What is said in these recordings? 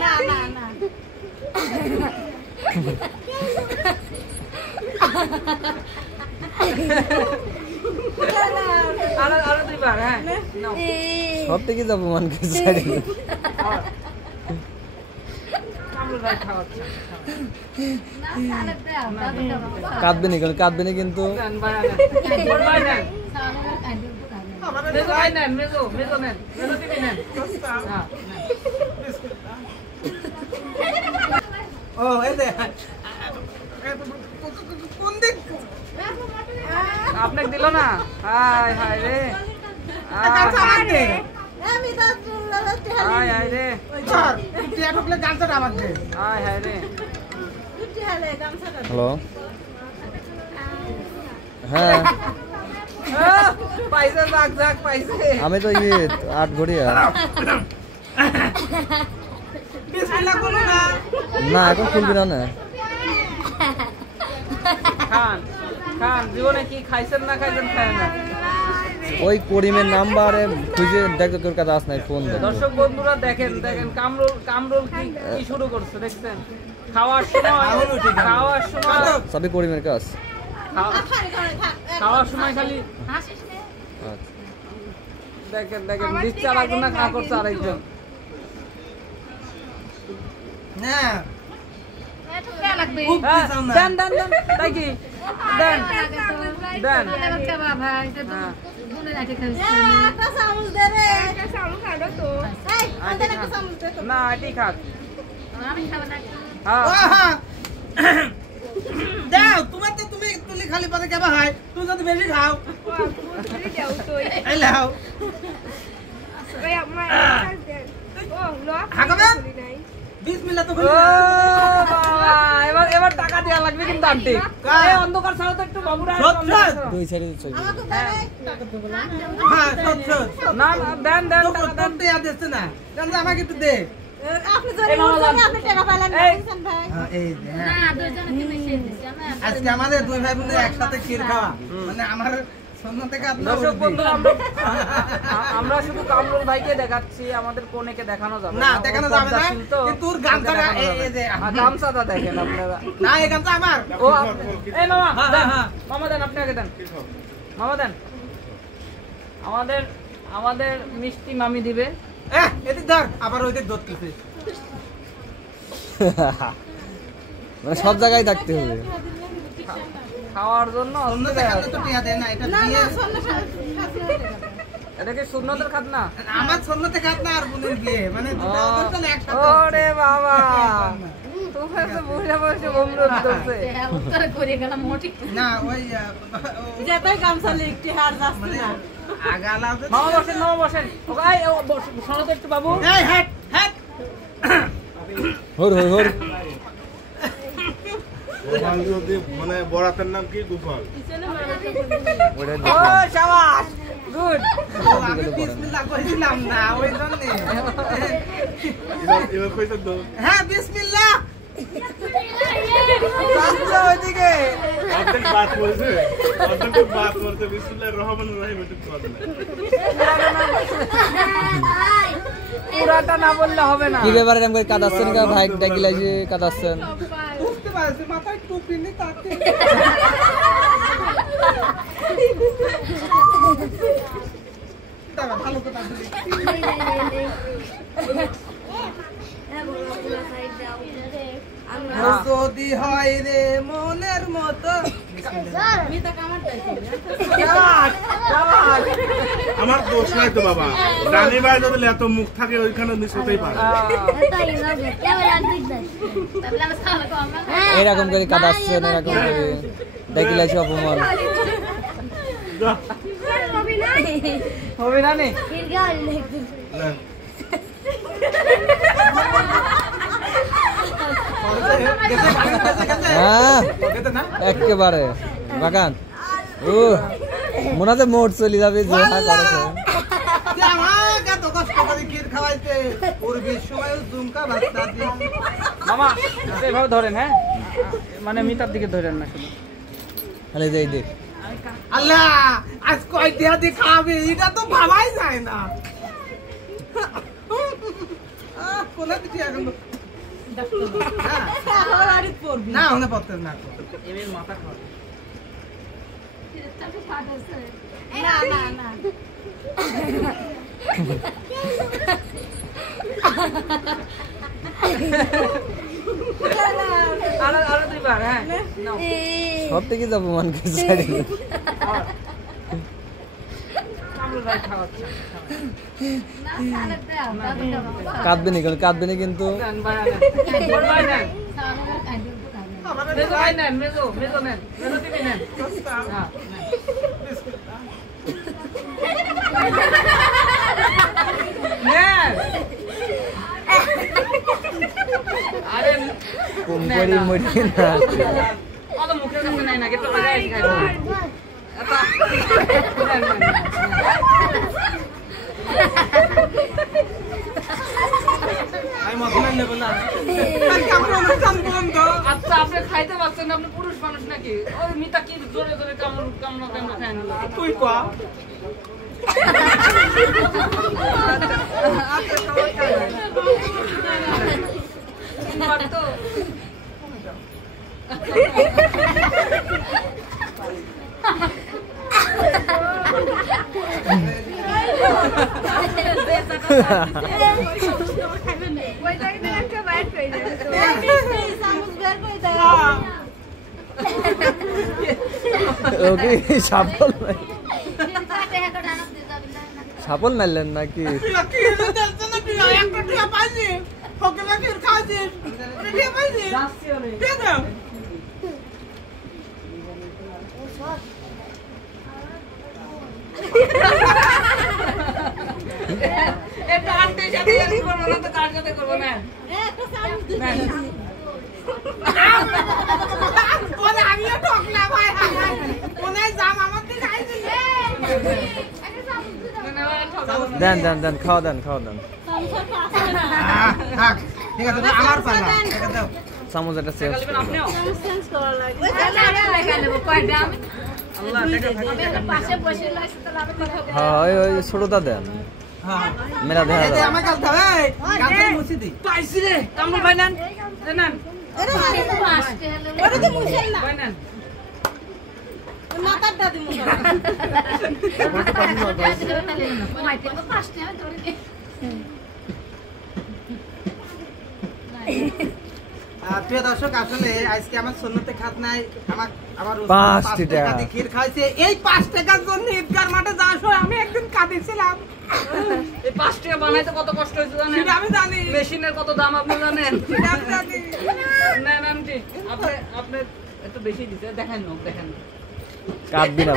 না না না আরো দুইবার হ্যাঁ সব থেকে যাবো মানকে সাইডে কাঁদবে না কিন্তু আপনাকে দিল না হায় হায় রে হায় হায় রে হায় হায় রে হ্যালো হ্যাঁ পাইছে যাক যাক পাইছে আমি তো 8 ঘড়িয়া না এখন খুলবি না না খান খান জীবনে কি খাইছেন না খাইছেন খায় না ওই করিমের নাম্বারে খুঁজে দেখো তোর কাছে আস নাই ফোন দে দর্শক বন্ধুরা দেখেন দেখেন কামরুল কি শুরু করছে দেখছেন খাওয়ার সময় সবই করিমের কাজ খাওয়ার সময় খালি দেখেন দেখেন দিচ্ছে আরেকজন না কা করছে আরেকজন দেন দেন দেন তাই কি দেন দেন না এটি খাক দাও তোমার তো তুমি তুলি খালি পাতে কেবা হয় তুমি যদি বেশি খাও এই লাও বিসমিল্লাহ তো এবার এবার টাকা দেওয়া লাগবে কিন্তু আন্টি এই অন্ধকার ছাড়া তো একটু বাবুরা দুই সাইডে চল হ্যাঁ সচ্ছল না দেন দেন তো কত দেয়া দিছ না জান আমাকে একটু দে আপনি জোরে বলছেন আপনি টাকা পাইলেন না ভাই হ্যাঁ এই না দুইজনে কি মিশিয়ে দিছি আজকে আমাদের দুই ভাই বোনের একসাথে ক্ষীর খাওয়া মানে আমার সন্ধ্যা থেকে আপনার দর্শক বন্ধুরা আমরা শুধু কামরুল ভাইকে দেখাচ্ছি আমাদের কোনেকে দেখানো যাবে না দেখানো যাবে না কিন্তু ওর গামছাটা এই যে গামছাটা দেখেন আপনারা না এই গামছা আমার ও এই মামা হ্যাঁ মামা দেন আপনি আগে দেন মামা দেন আমাদের মিষ্টি মামি দিবে এদিক ধর আবার ওইদিক ধরতেছে মানে সব জায়গায় থাকতে হবে খাওয়ার জন্য তো টিয়া দেয় না এটা দিয়ে এটা কি সুন্নতের খাতনা আমার সুন্নতে খাতনা আর বোনের বিয়ে মানে দুটো অনুষ্ঠান একসাথে ওরে বাবা তুমি তো বুঝা বসে বমরত করছে উত্তর করে গেলাম মোটি না ওই যেটাই গামছা লিখতে হার যাচ্ছে না আগালা মামা বসেন ওই শোনো তো একটু বাবু এই হ্যাট হ্যাট হর হর হর গোপাল যদি মানে বড়াতের নাম কি গোপাল ও শাবাশ গুড আমি বিসমিল্লাহ কইছিলাম না ওই জন্য এবার কইছ তো হ্যাঁ বিসমিল্লাহ আচ্ছা ওইদিকে অর্ধেক বাত বলছে অর্ধেক বাত করতে বিসমিল্লাহির রহমানির রহিম একটু করে না পুরাটা না বললে হবে না কি ব্যাপারে এরকম করে কাদাচ্ছেন কা ভাই ডাকিলা যে কাদাচ্ছেন বুঝতে পারছি মাথায় টুপি নি তাকে দাঁড়া ভালো কথা বলি যদি হয় রে মনের মতো আমার দোষ নাই তো বাবা রানী ভাই যদি এত মুখ থাকে ওইখানে মিস হতেই পারে এরকম করে কাদাচ্ছেন এরকম করে ডাকিলা সে অপমান হবে না নে হ্যাঁ একেবারে বাগান ও মনে হয় মোট চলে যাবে যে হ্যাঁ করেছে মামা এভাবে ধরেন হ্যাঁ মানে মিটার দিকে ধরেন না শুধু খালি যাই দেখ আল্লাহ আজ কয়টা দিয়ে খাবে এটা তো ভাবাই যায় না কোলা দিতে এখন আমার বাড়িতে পড়বি না ওনে পড়তে না এমএর মাথা খাওয়া না না না আরো দুইবার হ্যাঁ নাও সব থেকে যাবো মানকে সাইডে কামরুল ভাই খাওয়াচ্ছে কাঁদবে না কিন্তু দেন ভাই নেন মেজো ভাই নেন মেজো নেন মেজো টিভি নেন হ্যাঁ নেন আরে কুমড়ি মুড়ি না অত মুখের কাছে নাই না কেটে লাগাই খাই এটা আমি মতনা নেব না আর কামড় অনুষ্ঠান বন্ধ আচ্ছা আপনি খাইতে পারছেন না আপনি পুরুষ মানুষ নাকি ওই মিতা কি জোরে জোরে কামড় খায় না তুই কয়া তো ওকে সাপল নাইলেন নাকি কি হচ্ছে না তুই একটা টিয়া পাইছি ওকে নাকি খাইছিস ওরে টিয়া পাইছি যাচ্ছি আমি টিয়া দাও এটা আন্টি সাথে করবো না তো কার সাথে করবো না একটা চামচ দিবি ওরে আমিও ঠকলা ভাই ওনে জাম আমার দিকে আইছিস দেন খাওয়া দেন চামচের পাশে না থাক ঠিক আছে আমার পালা এটা দাও চামচ একটা শেষ আপনিও চামচ চেঞ্জ করা লাগবে আল্লাহ হ্যাঁ ওই ছোটটা দেন হ্যাঁ মেলা দেখা এই যে আমার কাছে দাও এই কাছে মুছি দি পাইছি রে কামরুল ভাই নেন নেন আরে ওরে তো মুছেন না ভাই নেন মাথাটা দিমু প্রিয় দর্শক আসলে আজকে আমার সুন্নতে খাত নাই আমার 5 টাকা দিয়ে ক্ষীর খাইছে এই 5 টাকার জন্য ঈদগার মাঠে যাওয়ার সময় আমি একদিন কাঁদিছিলাম এই 5 টাকা বানাইতে কত কষ্ট হয়েছে জানেন সেটা আমি জানি মেশিনের কত দাম আপনি জানেন সেটা আমি জানি না আন্টি আপনি একটু বেশি দিতে দেখেন কাঁদবি না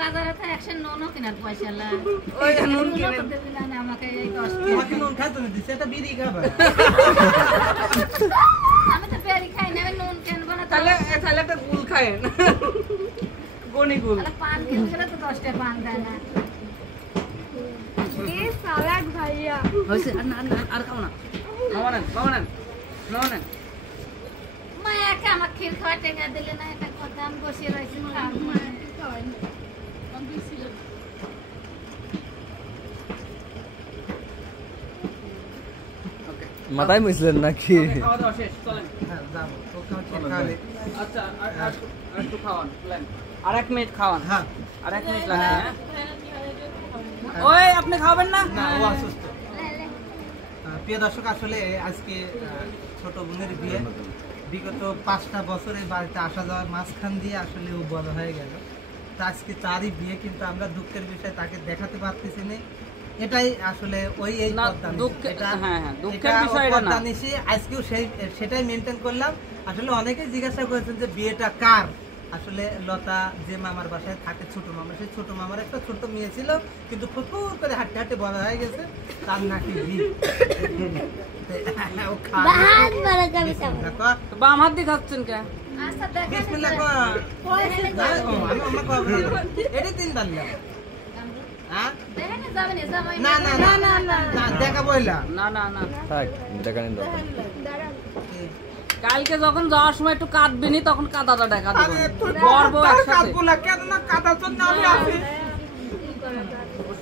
বাবা ওই নুন কিনে আমাকে নুন খাইতে দিছে এটা বিড়ি খাবে তাহলে একটা গুল খায়েন গনি গুল হয়েছে আর খাও না বাবা নেন মায়াকে আমার ক্ষীর খাওয়া টেকা দিলে না এটা কথা আমি বসে রয়েছি মাথায় মুছলেন নাকি খাওয়া দাওয়া শেষ চলেন হ্যাঁ যাবো ওকে হচ্ছে খালি আচ্ছা আর একটু খাওয়ান আর 1 মিনিট খাওয়ান হ্যাঁ আর 1 মিনিট লাগে হ্যাঁ ওই আপনি খাবেন না না ও অসুস্থ প্রিয় দর্শক আসলে আজকে ছোট বোনের বিয়ে বিগত 5টা বছর এই বাড়িতে আসা যাওয়ার মাঝখান দিয়ে আসলে ও বড় হয়ে গেল তা আজকে তারই বিয়ে কিন্তু আমরা দুঃখের বিষয় তাকে দেখাতে পারতেছি না এটাই আসলে এই দুঃখের বিষয় এটা না আজকেও সেটাই মেনটেন করলাম আসলে অনেকে জিজ্ঞাসা করেছেন যে বিয়েটা কার আসলে লতা যে মামার বাসায় থাকে ছোট মামা সেই ছোট মামার একটা ছোট মেয়ে ছিল কিন্তু ফুটফুট করে হাঁটতে হাঁটতে বড় হয়ে গেছে তার নাকি বাম হাত দিয়ে খাচ্ছেন কে কালকে যখন যাওয়ার সময় একটু কাঁদবিনি তখন কাদাটা দেখা দেবো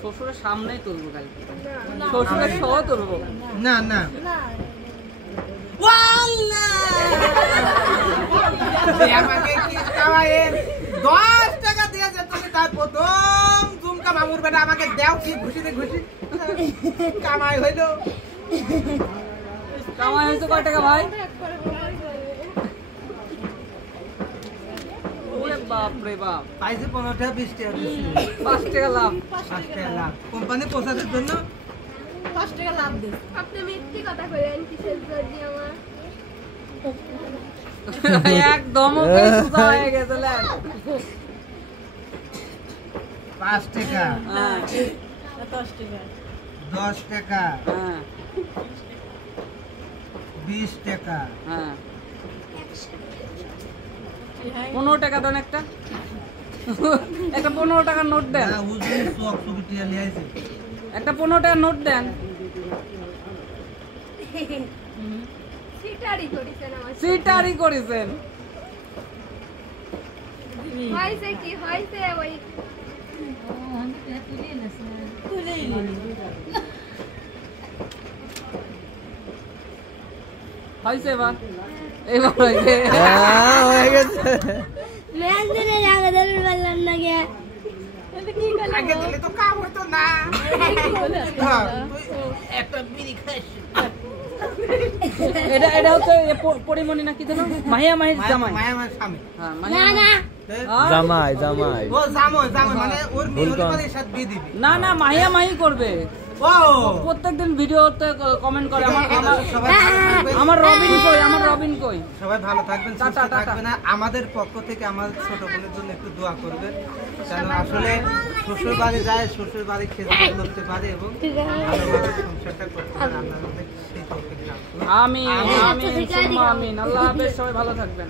শ্বশুরের সামনেই তুলবো কালকে, শ্বশুরের সহ তুলবো। না না আমাকে কি খাওয়ায়েন 10 টাকা দিয়েছে তুমি, তার প্রথম ঝুমকা মামুর বেটা আমাকে দাও কি ঘুষিতে ঘুষি কামাই হইলো। কামাই হয়েছে কয় টাকা ভাই? ওরে বাপ রে বাপ, পাইছে 15 টাকা 20 টাকা দিছি, 5 টাকা লাভ। 5 টাকা লাভ কোম্পানি পোষাদের জন্য। 5 টাকা লাভ দিস। আপনি মিথ্যে কথা কইলেন কিসের জন্য আমার? একদম সোজা হয়ে গেছে লেন। 5 টাকা, হ্যাঁ 10 টাকা, 10 টাকা, হ্যাঁ 20 টাকা, হ্যাঁ 15 টাকা দেন একটা, একটা 15 টাকার নোট দেন, না হুজুর চক চুকিটিয়া লিয়াইছে। একটা 15 টাকার নোট দেন। সিটারি করিছেন আমার। সিটারি করেছেন। হইছে কি হইছে ওই তুলেই নিলি। হয়েছে এবার, এবার হয়েছে। হ্যাঁ, হয়ে গেছে। ম্যাচ দিনে জায়গা দিলে বললাম না গে। এটা কি করলি? আগে দিলে তো কাম হতো না। হ্যাঁ, তুই একটা বিড়ি খাইস। এটা এটা হচ্ছে পরিমণি না কি যেন, মাহিয়া মাহির জামাই। মায়া মায়ের স্বামী। হ্যাঁ, না মাহিয়া। না হ্যাঁ? জামাই জামাই ও জামাই জামাই মানে ওর মেয়ের সাথে বিয়ে দিবি। না না, মাহিয়া মাহি করবে। ও প্রত্যেকদিন ভিডিওতে কমেন্ট করে আমার সবাই ভালো থাকবেন। আমার রবিন কই, আমার রবিন কই। সবাই ভালো থাকবেন, সুস্থ টাটা, টাটা। থাকবেন। আমাদের পক্ষ থেকে আমার ছোট বোনের জন্য একটু দোয়া করবেন, কারণ আসলে শ্বশুর বাড়ি যায়, শ্বশুর বাড়ি খেতে করতে পারে এবং ভালোভাবে সংসারটা করতে পারে। আল্লাহ আমাদের সেই তৌফিক দান করুন। আমিন আমিন সুম্মা আমিন। আল্লাহ হাফেজ, সবাই ভালো থাকবেন।